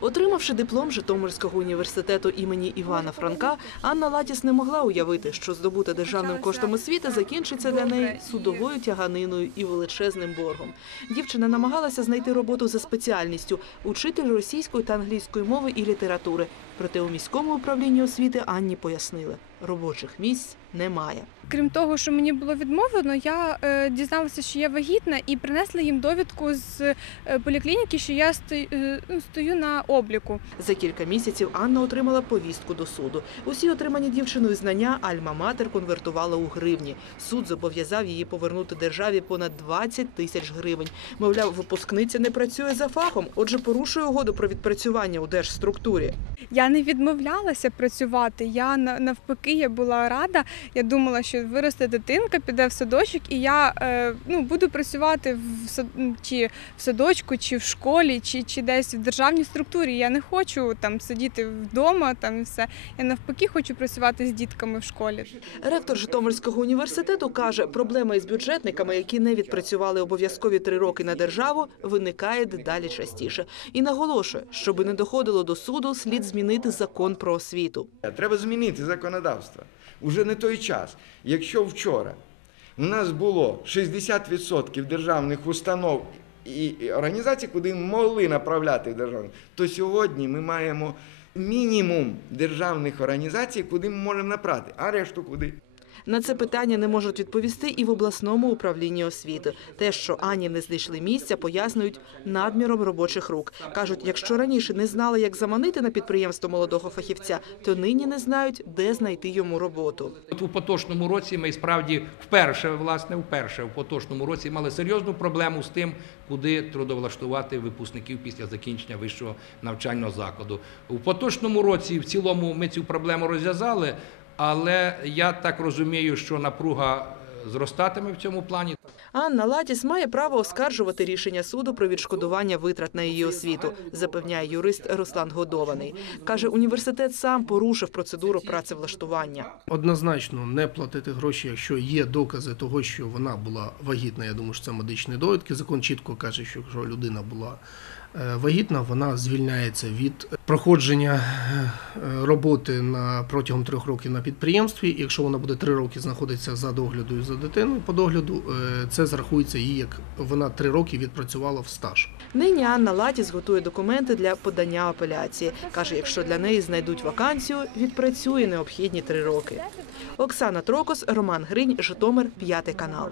Отримавши диплом Житомирського університету імені Івана Франка, Анна Латіс не могла уявити, що здобута державним коштом освіти закінчиться для неї судовою тяганиною і величезним боргом. Дівчина намагалася знайти роботу за спеціальністю учитель російської та англійської мови і літератури. Проте у міському управлінні освіти Анні пояснили, робочих місць немає. Крім того, що мені було відмовлено, я е, дізналася, що я вагітна, і принесла їм довідку з е, поліклініки, що я стою, е, ну, стою на обліку. За кілька місяців Анна отримала повістку до суду. Усі отримані дівчиною знання Альма-Матер конвертувала у гривні. Суд зобов'язав її повернути державі понад 20 тисяч гривень. Мовляв, випускниця не працює за фахом, отже, порушує угоду про відпрацювання у держструктурі. Я не відмовлялася працювати. Я на- навпаки я була рада. Я думала, що виросте дитинка, піде в садочок, і я е, ну, буду працювати в сад, чи в садочку, чи в школі, чи, чи десь в державній структурі. Я не хочу там сидіти вдома, там і все. Я навпаки хочу працювати з дітками в школі. Ректор Житомирського університету каже, проблема із бюджетниками, які не відпрацювали обов'язкові три роки на державу, виникає дедалі частіше. І наголошує, щоби не доходило до суду, слід змінити закон про освіту. Треба змінити законодавство. Уже не той час. Якщо вчора у нас було 60% державних установ і організацій, куди могли направляти державу, то сьогодні ми маємо мінімум державних організацій, куди ми можемо направити, а решту куди. На це питання не можуть відповісти і в обласному управлінні освіти. Те, що Ані не знайшли місця, пояснюють надміром робочих рук. кажуть, якщо раніше не знали, як заманити на підприємство молодого фахівця, то нині не знають, де знайти йому роботу. От у поточному році ми справді вперше, власне, вперше в поточному році мали серйозну проблему з тим, куди трудовлаштувати випускників після закінчення вищого навчального закладу. У поточному році в цілому ми цю проблему розв'язали, але я так розумію, що напруга е, зростатиме в цьому плані. Анна Латіс має право оскаржувати рішення суду про відшкодування витрат на її освіту, запевняє юрист Руслан Годований. Каже, університет сам порушив процедуру працевлаштування. Однозначно не платити гроші, якщо є докази того, що вона була вагітна. Я думаю, що це медичні довідки. Закон чітко каже, що якщо людина була вагітна, вона звільняється від проходження е, роботи на протягом трьох років на підприємстві. Якщо вона буде три роки знаходитися за доглядою за дитиною по догляду, е, це зарахується їй, як вона три роки відпрацювала в стаж. Нині Анна Латіс готує документи для подання апеляції. Каже, якщо для неї знайдуть вакансію, відпрацює необхідні три роки. Оксана Трокос, Роман Гринь, Житомир, п'ятий канал.